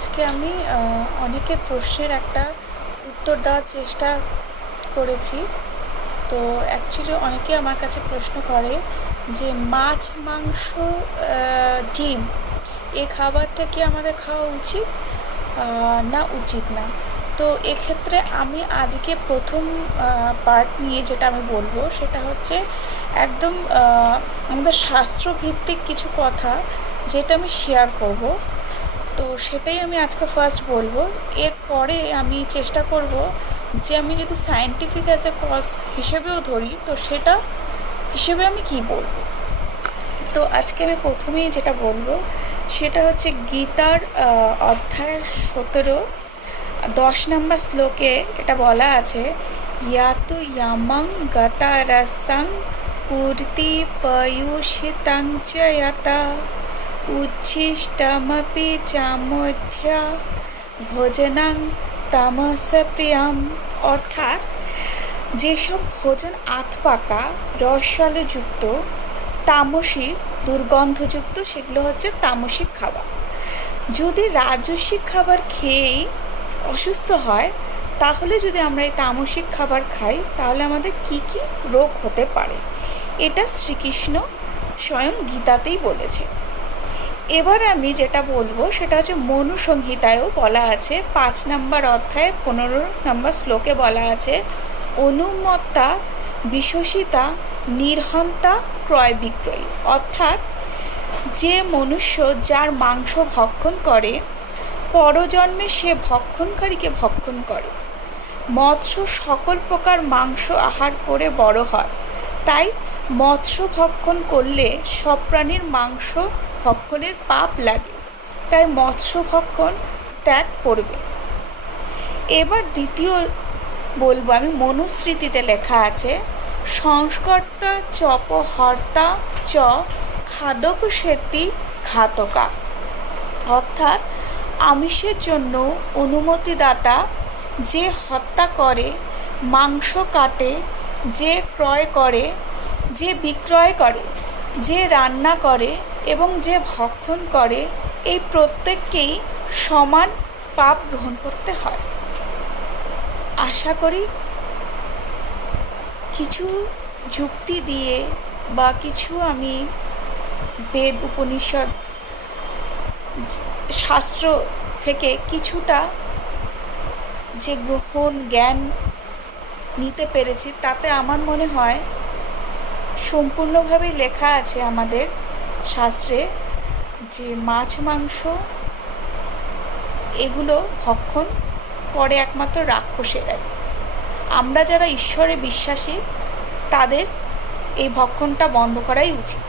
আজকে আমি অনেকের প্রশ্নের একটা উত্তর দেওয়ার চেষ্টা করেছি। তো অ্যাকচুয়ালি অনেকে আমার কাছে প্রশ্ন করে যে মাছ, মাংস, ডিম এই খাবারটা কি আমাদের খাওয়া উচিত না উচিত না। তো এক্ষেত্রে আমি আজকে প্রথম পার্ট নিয়ে যেটা আমি বলবো সেটা হচ্ছে একদম আমাদের শাস্ত্রভিত্তিক কিছু কথা যেটা আমি শেয়ার করব। তো সেটাই আমি আজকে ফার্স্ট বলবো। এরপরে আমি চেষ্টা করব যে আমি যদি সায়েন্টিফিক অ্যাজ এ কজ হিসেবেও ধরি তো সেটা হিসেবে আমি কি বলবো। তো আজকে আমি প্রথমেই যেটা বলবো সেটা হচ্ছে গীতার অধ্যায় 17 10 নম্বর শ্লোকে এটা বলা আছে, ইয়াতু ইয়ামং গতা রসং পূর্তি পয়ুষিতং চ যতা উচ্ছিষ্টমপি চামধ্যা ভোজনং তামস প্রিয়ম। অর্থাৎ যেসব ভোজন আধপাকা রসালোযুক্ত তামসিক দুর্গন্ধযুক্ত সেগুলো হচ্ছে তামসিক খাবার। যদি রাজস্বিক খাবার খেয়েই অসুস্থ হয় তাহলে যদি আমরা এই তামসিক খাবার খাই তাহলে আমাদের কি কি রোগ হতে পারে, এটা শ্রীকৃষ্ণ স্বয়ং গীতাতেই বলেছে। এবার আমি যেটা বলবো সেটা হচ্ছে মনু সংহিতায়ও বলা আছে 5 নম্বর অধ্যায়ে 15 নম্বর শ্লোকে বলা আছে, অনুমত্তা বিশ্বসিতা নির্হন্তা ক্রয় বিক্রয়। অর্থাৎ যে মনুষ্য যার মাংস ভক্ষণ করে পরজন্মে সে ভক্ষণকারীকে ভক্ষণ করে। মৎস্য সকল প্রকার মাংস আহার করে বড় হয়, তাই মৎস্য ভক্ষণ করলে সব প্রাণীর মাংস ভক্ষণের পাপ লাগে, তাই মৎস্য ভক্ষণ ত্যাগ করবে। এবার দ্বিতীয় বলবো আমি, মনুস্মৃতিতে লেখা আছে, সংস্কর্তা চপহর্তা চ খাদক সেতি ঘাতকা। অর্থাৎ আমিষের জন্য অনুমতিদাতা যে হত্যা করে, মাংস কাটে, যে ক্রয় করে, যে বিক্রয় করে, যে রান্না করে এবং যে ভক্ষণ করে, এই প্রত্যেককেই সমান পাপ গ্রহণ করতে হয়। আশা করি কিছু যুক্তি দিয়ে বা কিছু আমি বেদ উপনিষদ শাস্ত্র থেকে কিছুটা যে গ্রহণ জ্ঞান নিতে পেরেছি তাতে আমার মনে হয় সম্পূর্ণভাবেই লেখা আছে আমাদের শাস্ত্রে যে মাছ, মাংস এগুলো ভক্ষণ করে একমাত্র রাক্ষসেরাই। আমরা যারা ঈশ্বরে বিশ্বাসী তাদের এই ভক্ষণটা বন্ধ করাই উচিত।